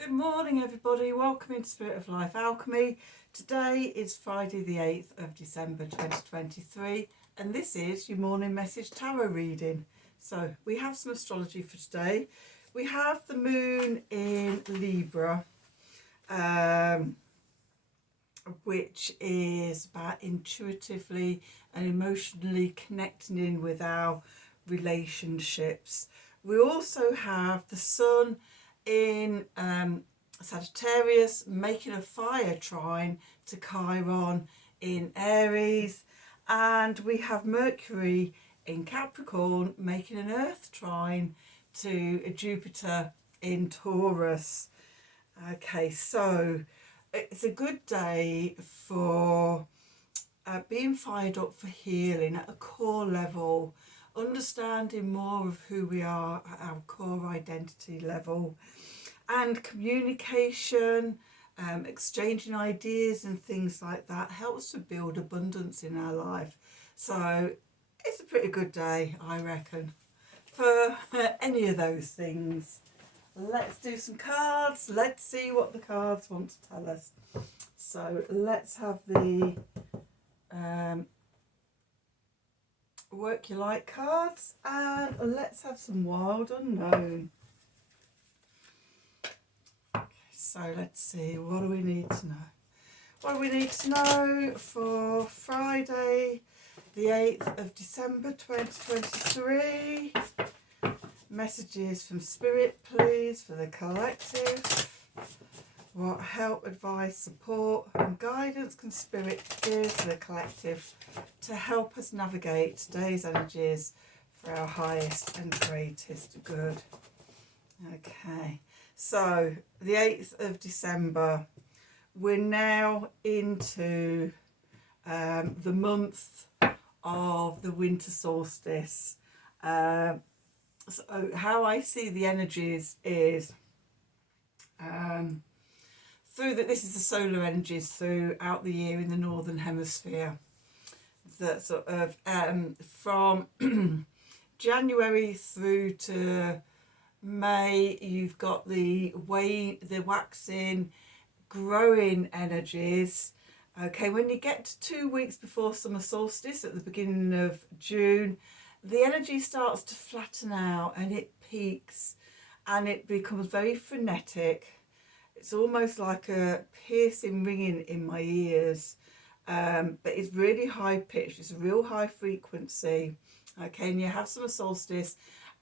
Good morning everybody, welcome into Spirit of Life Alchemy. Today is Friday the 8th of December 2023 and this is your morning message tarot reading. So we have some astrology for today. We have the moon in Libra, which is about intuitively and emotionally connecting in with our relationships. We also have the sun in Sagittarius making a fire trine to Chiron in Aries, and we have Mercury in Capricorn making an earth trine to Jupiter in Taurus. Okay, so it's a good day for being fired up for healing at a core level, understanding more of who we are at our core identity level, and communication, exchanging ideas and things like that helps to build abundance in our life. So it's a pretty good day, I reckon, for any of those things. Let's do some cards. Let's see what the cards want to tell us. So let's have the Work Your Light cards, and let's have some Wild Unknown. Okay, so let's see, what do we need to know? What do we need to know for Friday the 8th of December 2023? Messages from Spirit, please, for the collective. What help, advice, support and guidance can Spirit give to the collective to help us navigate today's energies for our highest and greatest good? Okay, so the 8th of December, we're now into the month of the winter solstice. So how I see the energies is this is the solar energies throughout the year in the northern hemisphere. That sort of from January through to May, you've got the waxing, growing energies. Okay, when you get to 2 weeks before summer solstice at the beginning of June, the energy starts to flatten out and it peaks and it becomes very frenetic. It's almost like a piercing ringing in my ears, but it's really high pitched. It's a real high frequency. Okay, and you have summer solstice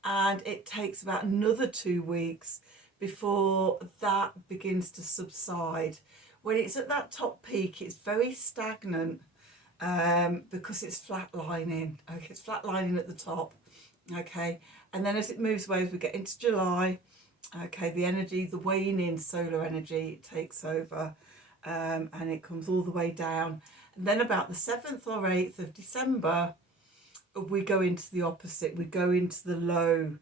and it takes about another 2 weeks before that begins to subside. When it's at that top peak, it's very stagnant because it's flatlining. Okay, it's flatlining at the top. Okay, and then as it moves away, as we get into July, okay, the energy, the waning solar energy takes over, and it comes all the way down. And then about the 7th or 8th of December, we go into the opposite. We go into the low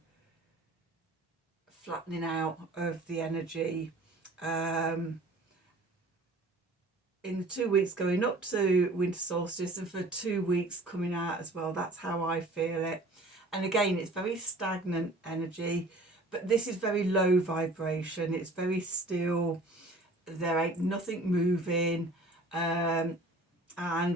flattening out of the energy. In the 2 weeks going up to winter solstice and for 2 weeks coming out as well. That's how I feel it. And again, it's very stagnant energy, but this is very low vibration. It's very still. There ain't nothing moving. And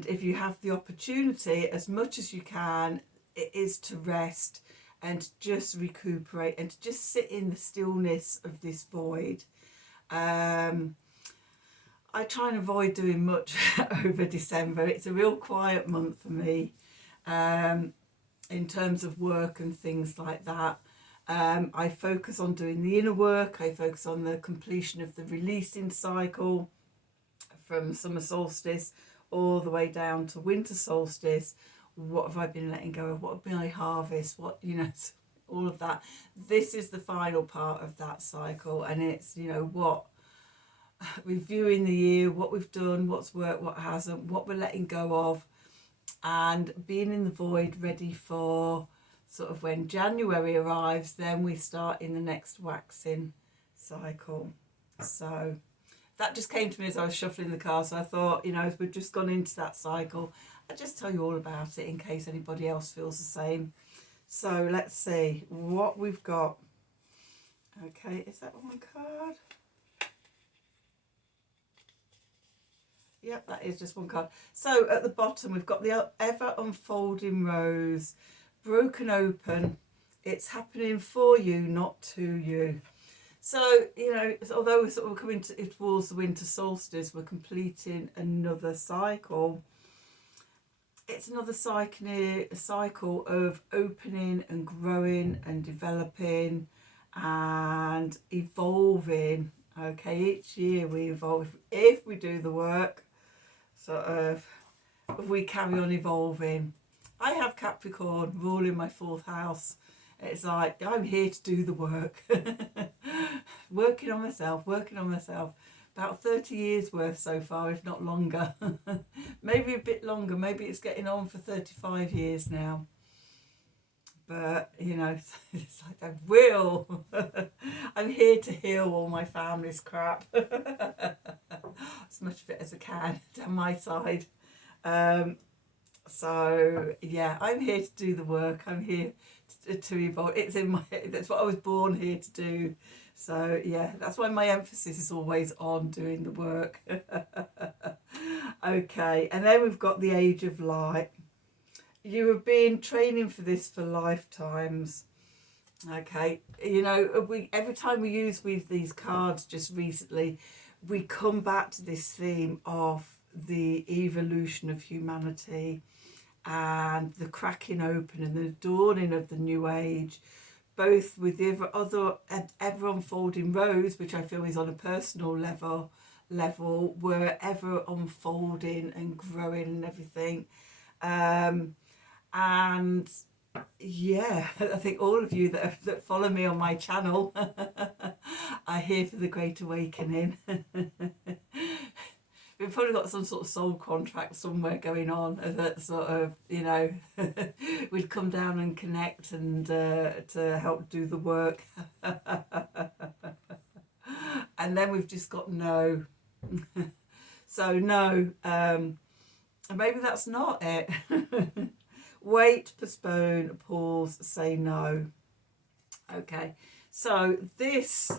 if you have the opportunity, as much as you can, it is to rest and to just recuperate and to just sit in the stillness of this void. I try and avoid doing much over December. It's a real quiet month for me in terms of work and things like that. I focus on doing the inner work. I focus on the completion of the releasing cycle from summer solstice all the way down to winter solstice. What have I been letting go of? What have been I harvest? What, all of that. This is the final part of that cycle, and it's, what reviewing the year, what we've done, what's worked, what hasn't, what we're letting go of, and being in the void, ready for sort of when January arrives, then we start in the next waxing cycle. So that just came to me as I was shuffling the cards. So I thought, as we've just gone into that cycle, I'll just tell you all about it in case anybody else feels the same. So let's see what we've got. Okay, is that one card? Yep, that is just one card. So at the bottom, we've got the ever unfolding rose, broken open. It's happening for you, not to you. So, you know, although we're sort of coming towards the winter solstice, we're completing another cycle. It's another cycle of opening and growing and developing and evolving. Okay, each year we evolve if we do the work. Sort of, we carry on evolving. I have Capricorn ruling my fourth house. It's like I'm here to do the work. Working on myself, working on myself. About 30 years worth so far, if not longer. Maybe a bit longer. Maybe it's getting on for 35 years now. But, you know, it's like I will. I'm here to heal all my family's crap. As much of it as I can down my side. So, yeah, I'm here to do the work. I'm here to evolve. It's in my, that's what I was born here to do. So, yeah, that's why my emphasis is always on doing the work. Okay, and then we've got the Age of Light. You have been training for this for lifetimes. Okay, you know, every time we use these cards just recently, we come back to this theme of the evolution of humanity and the cracking open and the dawning of the new age, both with the ever unfolding rose, which I feel is on a personal level, we're ever unfolding and growing and everything. And yeah, I think all of you that follow me on my channel are here for the Great Awakening. We've probably got some sort of soul contract somewhere going on that sort of, you know, we'd come down and connect and to help do the work. And then we've just got no. So no, maybe that's not it. Wait, postpone, pause, say no. Okay, so this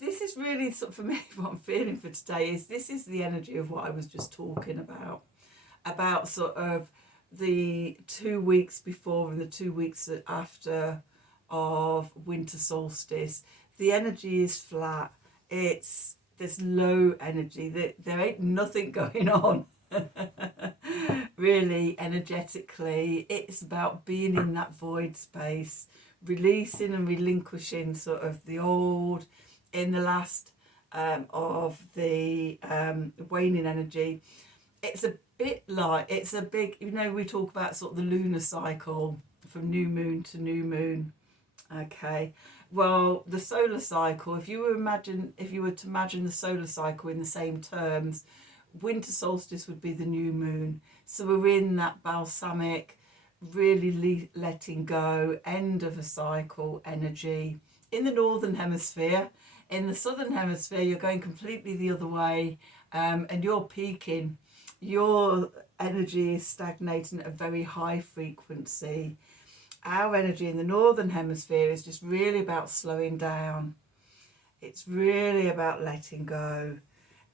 is really sort of, for me, what I'm feeling for today is this is the energy of what I was just talking about sort of the 2 weeks before and the 2 weeks after of winter solstice. The energy is flat. There's low energy. There ain't nothing going on. Really, energetically, it's about being in that void space, releasing and relinquishing sort of the old in the last of the waning energy. It's a bit like, it's a big, you know, we talk about sort of the lunar cycle from new moon to new moon. Okay, well, the solar cycle, if you were to imagine the solar cycle in the same terms, winter solstice would be the new moon. So we're in that balsamic, really letting go, end of a cycle energy in the northern hemisphere. In the southern hemisphere, you're going completely the other way, and you're peaking. Your energy is stagnating at a very high frequency. Our energy in the northern hemisphere is just really about slowing down. It's really about letting go.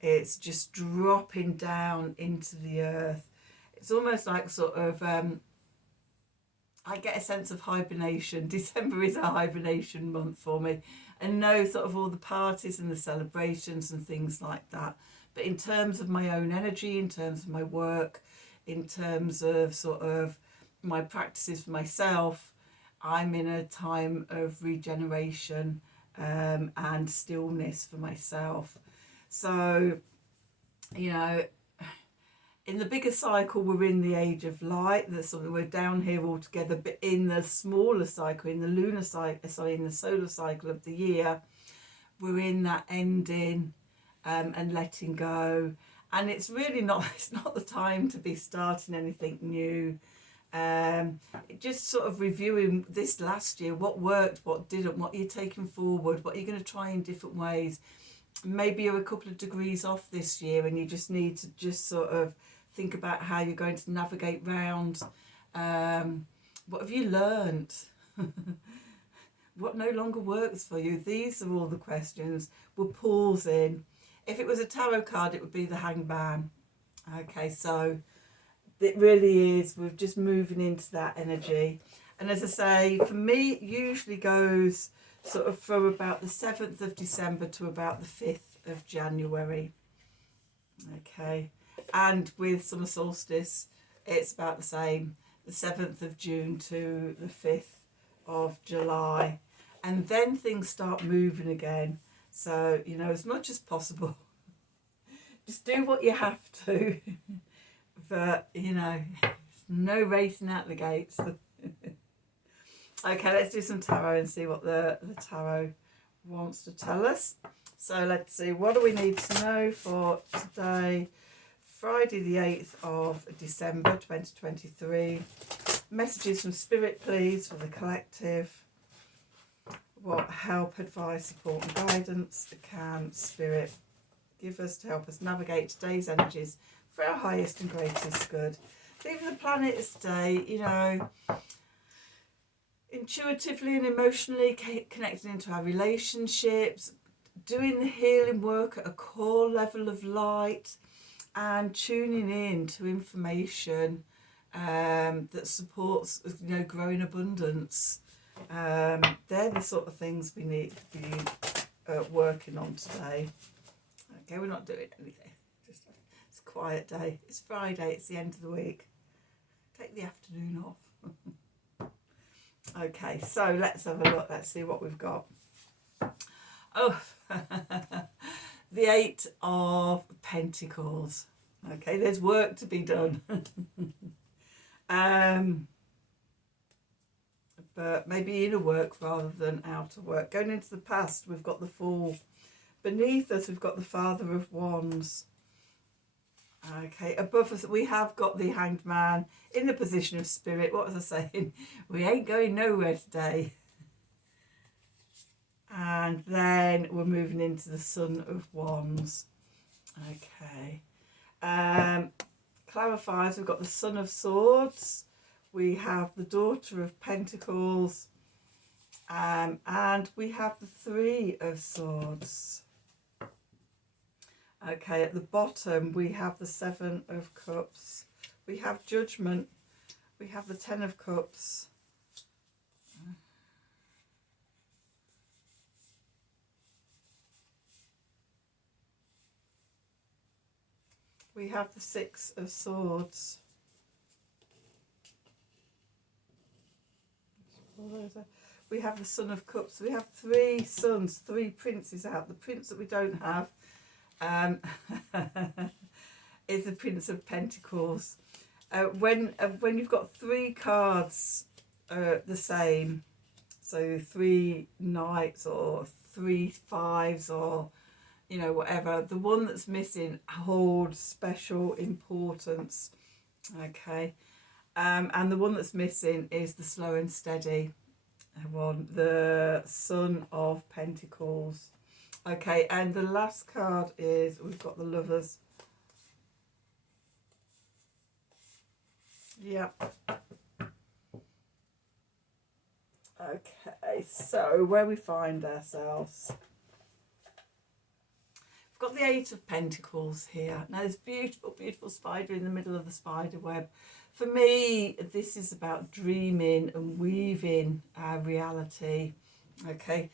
It's just dropping down into the earth. It's almost like sort of, I get a sense of hibernation. December is a hibernation month for me. And no sort of all the parties and the celebrations and things like that. But in terms of my own energy, in terms of my work, in terms of sort of my practices for myself, I'm in a time of regeneration and stillness for myself. So, you know, in the bigger cycle, we're in the Age of Light. That's something we're down here all together. But in the smaller cycle, in the lunar cycle, in the solar cycle of the year, we're in that ending and letting go. And it's really not. It's not the time to be starting anything new. Just sort of reviewing this last year, what worked, what didn't, what you're taking forward, what you're going to try in different ways. Maybe you're a couple of degrees off this year and you just need to just sort of think about how you're going to navigate round. What have you learned? What no longer works for you? These are all the questions. We're pausing. If it was a tarot card, it would be the Hanged Man. Okay, so it really is, we're just moving into that energy. And as I say, for me, it usually goes sort of from about the 7th of December to about the 5th of January. Okay, and with summer solstice, it's about the same, the 7th of June to the 5th of July. And then things start moving again. So, you know, as much as possible, just do what you have to. But, you know, no racing out the gates. Okay, let's do some tarot and see what the tarot wants to tell us. So let's see, what do we need to know for today, Friday the 8th of December 2023. Messages from Spirit, please, for the collective. What help, advice, support and guidance can Spirit give us to help us navigate today's energies for our highest and greatest good? Leaving the planet today, you know, intuitively and emotionally connecting into our relationships, doing the healing work at a core level of light, and tuning in to information that supports, you know, growing abundance. They're the sort of things we need to be working on today. Okay, we're not doing anything. Just, it's a quiet day. It's Friday. It's the end of the week. Take the afternoon off. Okay, so let's have a look. Let's see what we've got. Oh, the 8 of Pentacles. Okay, there's work to be done. But maybe inner work rather than outer work. Going into the past, we've got the Fool. Beneath us, we've got the Father of Wands. Okay, above us, we have got the Hanged Man in the position of Spirit. What was I saying? We ain't going nowhere today. And then we're moving into the Son of Wands. Okay. Clarifies, we've got the Son of Swords. We have the Daughter of Pentacles. And we have the Three of Swords. Okay, at the bottom we have the Seven of Cups. We have Judgment. We have the Ten of Cups. We have the Six of Swords. We have the Son of Cups. We have 3 sons, 3 princes out. The prince that we don't have is the Prince of Pentacles. When you've got 3 cards the same, so 3 knights or 3 fives or, you know, whatever, the one that's missing holds special importance. Okay, and the one that's missing is the slow and steady one, the Son of Pentacles. Okay, and the last card is, we've got the Lovers. Yeah. Okay, so where we find ourselves, we've got the 8 of Pentacles here. Now this beautiful, beautiful spider in the middle of the spider web. For me, this is about dreaming and weaving our reality. Okay,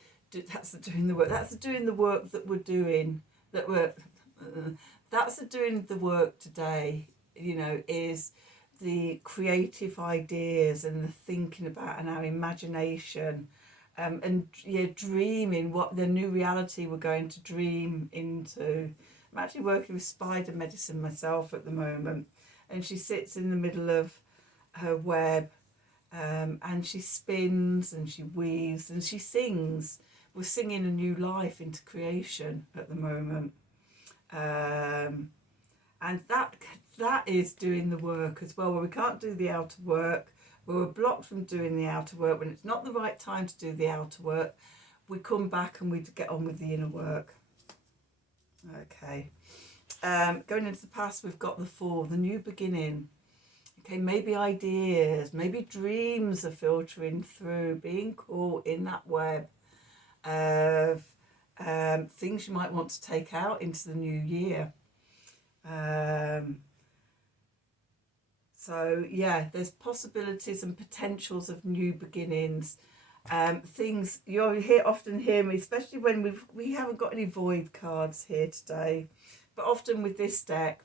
that's the doing the work. That's the doing the work that we're doing. That's the doing the work today. You know, is the creative ideas and the thinking about and our imagination, and yeah, dreaming what the new reality we're going to dream into. I'm actually working with spider medicine myself at the moment, and she sits in the middle of her web, and she spins and she weaves and she sings. We're singing a new life into creation at the moment, and that is doing the work as well. Where we can't do the outer work, where we're blocked from doing the outer work, when it's not the right time to do the outer work, we come back and we get on with the inner work. Okay. Going into the past, we've got the Fool, the new beginning. Okay, maybe ideas, maybe dreams are filtering through, being caught in that web of things you might want to take out into the new year. So yeah, there's possibilities and potentials of new beginnings. Things you'll often hear me, especially when we haven't got any void cards here today, but often with this deck,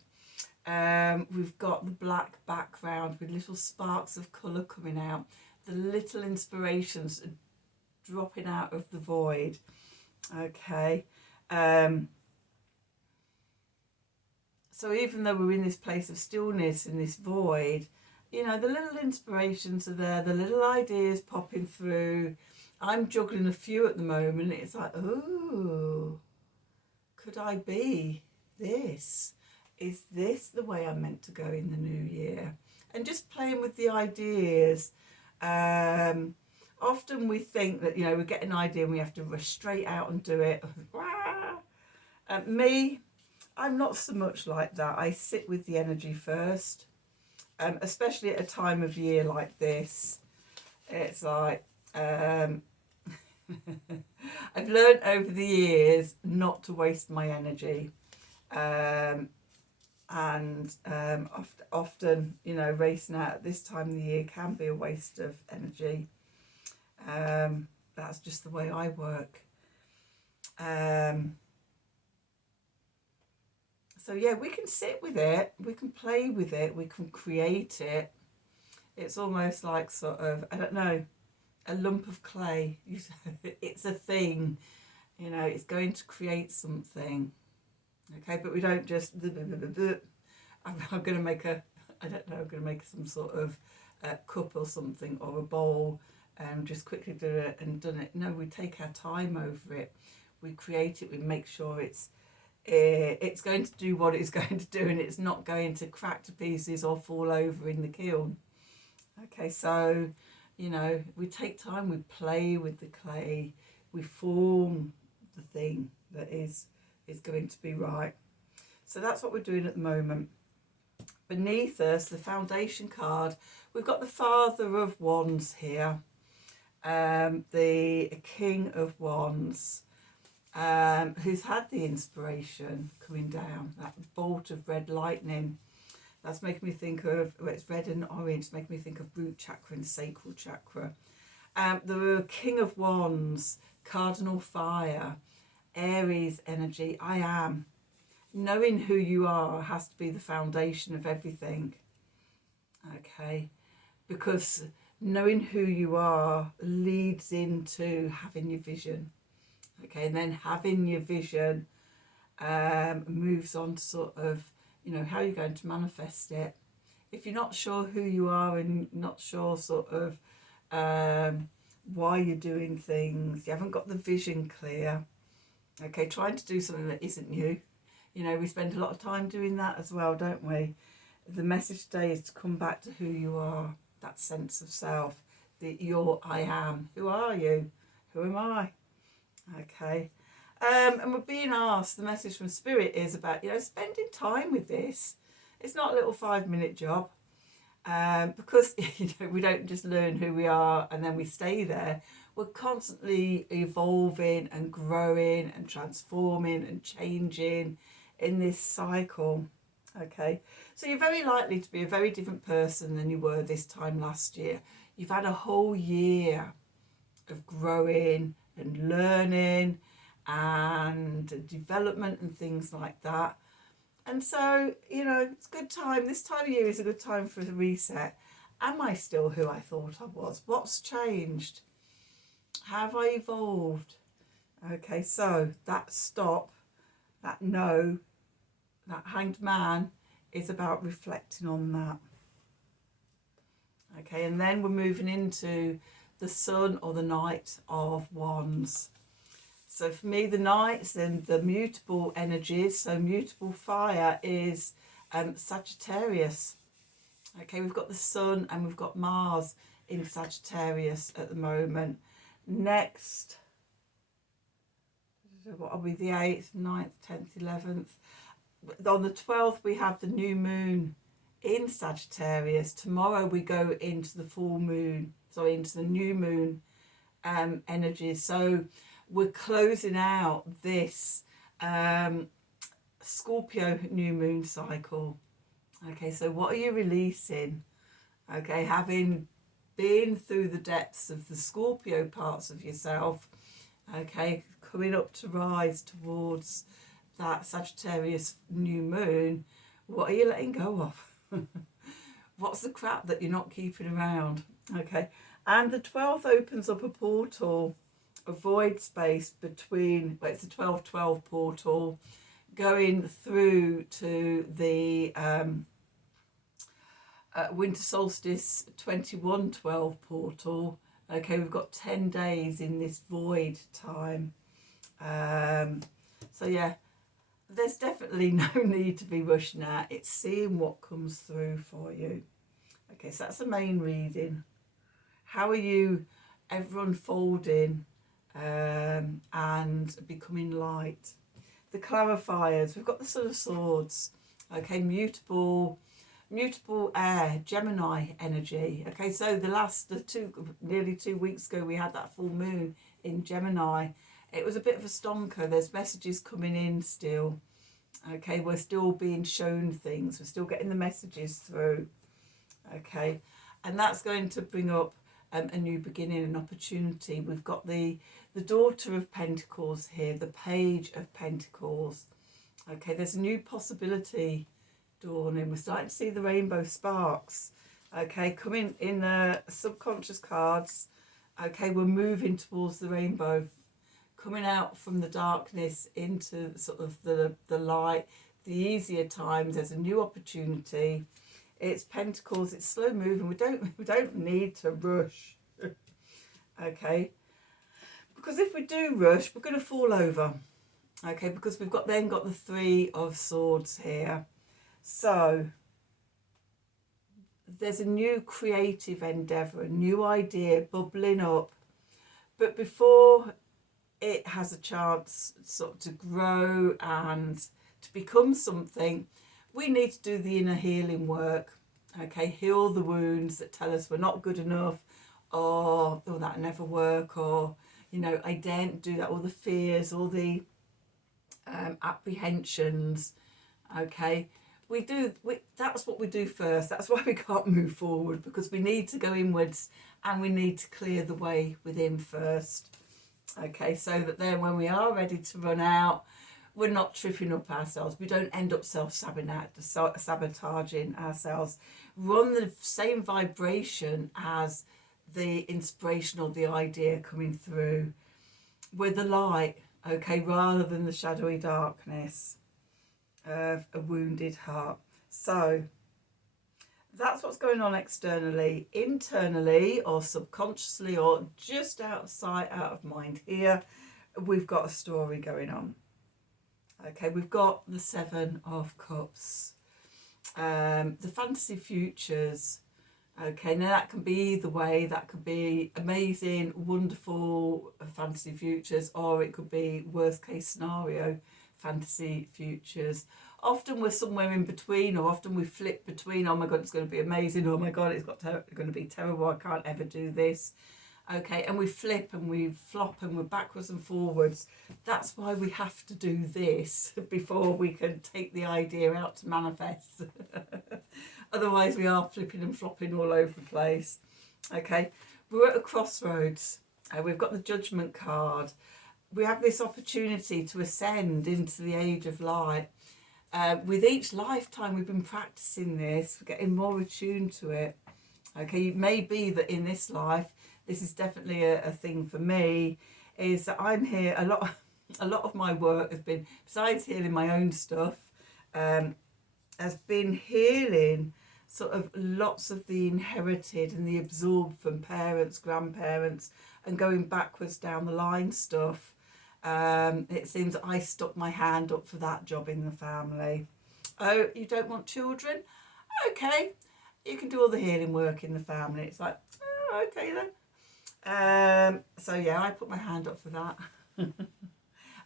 we've got the black background with little sparks of colour coming out, the little inspirations dropping out of the void. Okay. So even though we're in this place of stillness, in this void, you know, the little inspirations are there, the little ideas popping through. I'm juggling a few at the moment. It's like, oh, could I be this? Is this the way I'm meant to go in the new year? And just playing with the ideas. Often we think that, you know, we get an idea and we have to rush straight out and do it. Me, I'm not so much like that. I sit with the energy first, especially at a time of year like this. It's like, I've learned over the years not to waste my energy. Often, you know, racing out at this time of the year can be a waste of energy. That's just the way I work. So yeah, we can sit with it, we can play with it, we can create it. It's almost like sort of, I don't know, a lump of clay. It's a thing, you know, it's going to create something. Okay, but we don't just, I'm going to make a, I don't know, I'm going to make some sort of cup or something, or a bowl, and just quickly do it and done it. No, we take our time over it. We create it, we make sure it's going to do what it's going to do, and it's not going to crack to pieces or fall over in the kiln. Okay, so, you know, we take time, we play with the clay, we form the thing that is going to be right. So that's what we're doing at the moment. Beneath us, the foundation card, we've got the Father of Wands here, the King of Wands, who's had the inspiration coming down, that bolt of red lightning. That's making me think of, well, it's red and orange, it's making me think of root chakra and sacral chakra. The King of Wands, cardinal fire, Aries energy, I am. Knowing who you are has to be the foundation of everything. Okay, because knowing who you are leads into having your vision. Okay, and then having your vision moves on to sort of, you know, how you're going to manifest it. If you're not sure who you are and not sure sort of why you're doing things, you haven't got the vision clear, okay, trying to do something that isn't you. You know, we spend a lot of time doing that as well, don't we? The message today is to come back to who you are, that sense of self, your I am. Who are you? Who am I? Okay. And we're being asked, the message from Spirit is about, you know, spending time with this. It's not a little 5-minute job, because, you know, we don't just learn who we are and then we stay there. We're constantly evolving and growing and transforming and changing in this cycle. Okay, so you're very likely to be a very different person than you were this time last year. You've had a whole year of growing and learning and development and things like that. And so, you know, it's a good time. This time of year is a good time for a reset. Am I still who I thought I was? What's changed? Have I evolved? Okay, so that stop, that no, that hanged man is about reflecting on that. Okay, and then we're moving into the Sun or the Knight of Wands. So for me, the Knights and the mutable energies, so mutable fire is Sagittarius. Okay, we've got the Sun and we've got Mars in Sagittarius at the moment. Next, what will be the 8th, 9th, 10th, 11th? On the 12th, we have the new moon in Sagittarius. Tomorrow we go into the full moon, sorry, into the new moon energies. So we're closing out this Scorpio new moon cycle. Okay, so what are you releasing? Okay, having been through the depths of the Scorpio parts of yourself, okay, coming up to rise towards that Sagittarius new moon, what are you letting go of? What's the crap that you're not keeping around? Okay, and the 12th opens up a portal, a void space between, well, it's a 12-12 portal going through to the winter solstice 21-12 portal. Okay, we've got 10 days in this void time. So yeah, there's definitely no need to be rushing out. It's seeing what comes through for you. Okay, so that's the main reading. How are you ever unfolding and becoming light? The clarifiers, we've got the Son of Swords. Okay, mutable air, Gemini energy. Okay, so nearly 2 weeks ago, we had that full moon in Gemini. It was a bit of a stonker. There's messages coming in still. Okay, we're still being shown things. We're still getting the messages through. Okay, and that's going to bring up a new beginning, an opportunity. We've got the Daughter of Pentacles here, the Page of Pentacles. Okay, there's a new possibility dawning. We're starting to see the rainbow sparks. Okay, coming in the subconscious cards. Okay, we're moving towards the rainbow, coming out from the darkness into sort of the light, the easier times. There's a new opportunity. It's Pentacles. It's slow moving. We don't need to rush. Okay, because if we do rush, we're going to fall over. Okay, because we've got the Three of Swords here. So there's a new creative endeavour, a new idea bubbling up. But before it has a chance sort of to grow and to become something, we need to do the inner healing work. Okay, heal the wounds that tell us we're not good enough, or oh, that'll never work, or, you know, I daren't do that, all the fears, all the apprehensions. Okay, that's what we do first. That's why we can't move forward, because we need to go inwards and we need to clear the way within first. Okay, so that then when we are ready to run out, we're not tripping up ourselves. We don't end up self-sabotaging ourselves. We're on the same vibration as the inspiration or the idea coming through, with the light, okay, rather than the shadowy darkness of a wounded heart. So that's what's going on externally. Internally, or subconsciously, or just out of sight, out of mind, here we've got a story going on. Okay, we've got the Seven of Cups, the fantasy futures. Okay, now that can be either way. That could be amazing, wonderful fantasy futures, or it could be worst case scenario fantasy futures. Often we're somewhere in between, or often we flip between, oh my God, it's going to be amazing, oh my God, it's going to be terrible, I can't ever do this. Okay, and we flip and we flop and we're backwards and forwards. That's why we have to do this before we can take the idea out to manifest. Otherwise we are flipping and flopping all over the place. Okay, we're at a crossroads. We've got the Judgment card. We have this opportunity to ascend into the age of light. With each lifetime we've been practicing this, we're getting more attuned to it. Okay, it may be that in this life, this is definitely a thing for me, is that I'm here, a lot of my work has been, besides healing my own stuff, has been healing sort of lots of the inherited and the absorbed from parents, grandparents, and going backwards down the line stuff. It seems that I stuck my hand up for that job in the family. Oh, you don't want children? Okay, you can do all the healing work in the family. It's like, oh, okay then. So yeah, I put my hand up for that.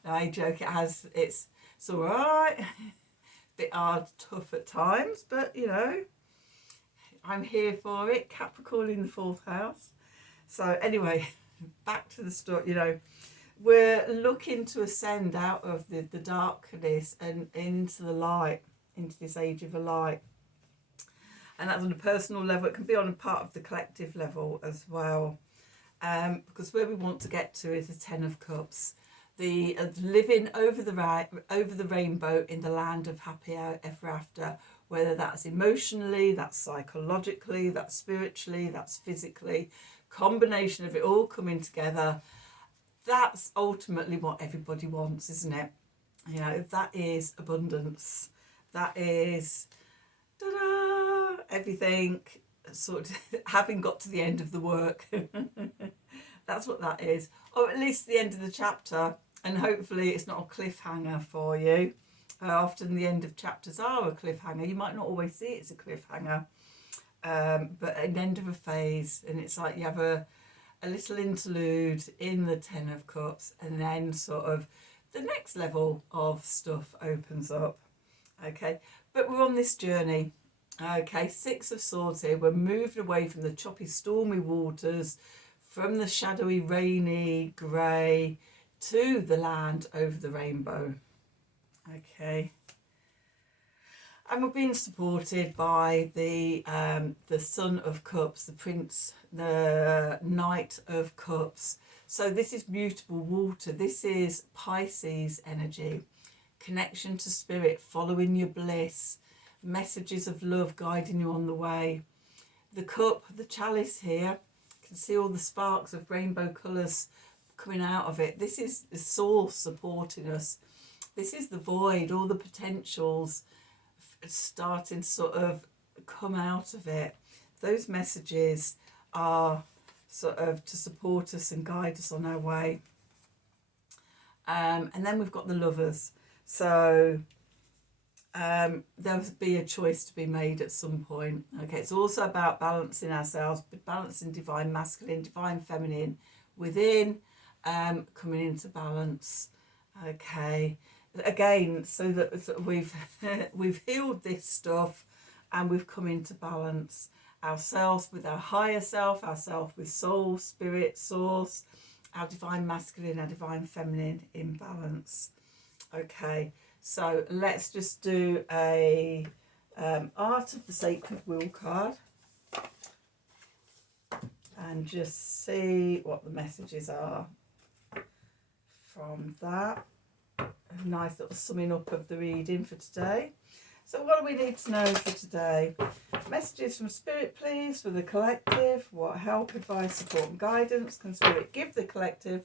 I joke, it's all right. Bit hard, tough at times, but you know, I'm here for it. Capricorn in the 4th house. So anyway, back to the story. You know, we're looking to ascend out of the darkness and into the light, into this age of the light. And that's on a personal level. It can be on a part of the collective level as well. Because where we want to get to is the Ten of Cups. The living over the rainbow in the land of happy ever after, whether that's emotionally, that's psychologically, that's spiritually, that's physically, combination of it all coming together. That's ultimately what everybody wants, isn't it? You know, that is abundance. That is, ta-da, everything sort of having got to the end of the work. That's what that is. Or at least the end of the chapter. And hopefully it's not a cliffhanger for you. Often the end of chapters are a cliffhanger. You might not always see it's a cliffhanger. But an end of a phase. And it's like you have a little interlude in the Ten of Cups, and then sort of the next level of stuff opens up. Okay, but we're on this journey. Okay, Six of Swords here. We're moving away from the choppy, stormy waters, from the shadowy, rainy, grey, to the land over the rainbow. Okay. And we're being supported by the Son of Cups, the Prince, the Knight of Cups. So this is mutable water. This is Pisces energy, connection to spirit, following your bliss, messages of love guiding you on the way. The cup, the chalice here, you can see all the sparks of rainbow colours coming out of it. This is the source supporting us. This is the void, all the potentials starting to sort of come out of it. Those messages are sort of to support us and guide us on our way. And then we've got the Lovers. So there'll be a choice to be made at some point. Okay, it's also about balancing ourselves, balancing divine masculine, divine feminine within, coming into balance. Okay, again, so that we've healed this stuff and we've come into balance ourselves with our higher self, ourself with soul, spirit, source, our divine masculine, our divine feminine in balance. Okay, so let's just do a Art of the Sacred Wheel card and just see what the messages are from that. A nice little summing up of the reading for today. So what do we need to know for today? Messages from Spirit, please, for the collective. What help, advice, support and guidance can Spirit give the collective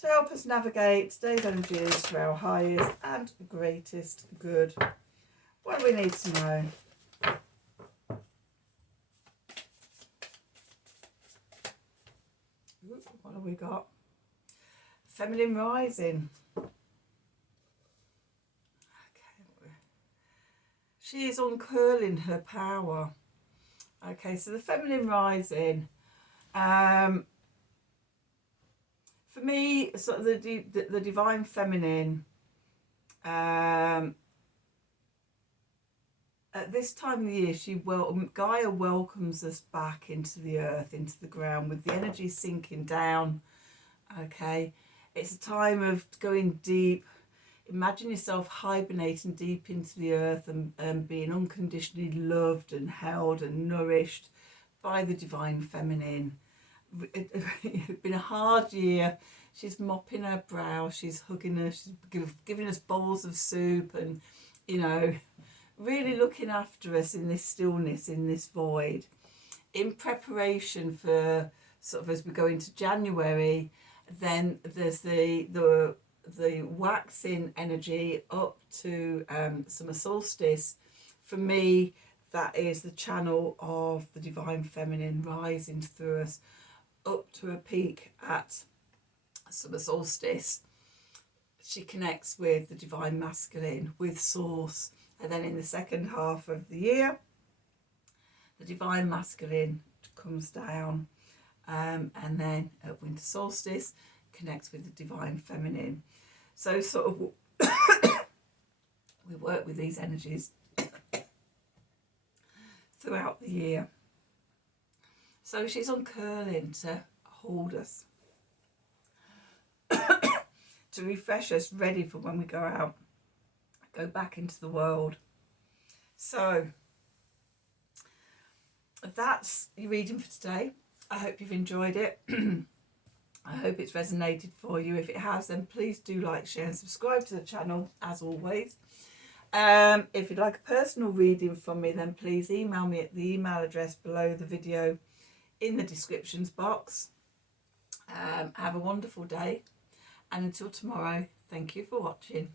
to help us navigate today's energies for our highest and greatest good? What do we need to know? What have we got? Feminine rising. She is uncurling her power. Okay, so the feminine rising, for me, sort of the divine feminine, at this time of the year, Gaia welcomes us back into the earth, into the ground, with the energy sinking down. Okay, it's a time of going deep. Imagine yourself hibernating deep into the earth and being unconditionally loved and held and nourished by the divine feminine. It's been a hard year. She's mopping her brow, she's hugging us, she's giving us bowls of soup and, you know, really looking after us in this stillness, in this void. In preparation for sort of as we go into January, then there's the waxing energy up to summer solstice. For me, that is the channel of the divine feminine rising through us up to a peak at summer solstice. She connects with the divine masculine, with source, and then in the second half of the year, the divine masculine comes down, and then at winter solstice connects with the divine feminine. So sort of we work with these energies throughout the year. So she's uncurling to hold us. to refresh us, ready for when we go out, go back into the world. So that's your reading for today. I hope you've enjoyed it. I hope it's resonated for you. If it has, then please do like, share and subscribe to the channel, as always. If you'd like a personal reading from me, then please email me at the email address below the video in the descriptions box. Have a wonderful day, and until tomorrow, thank you for watching.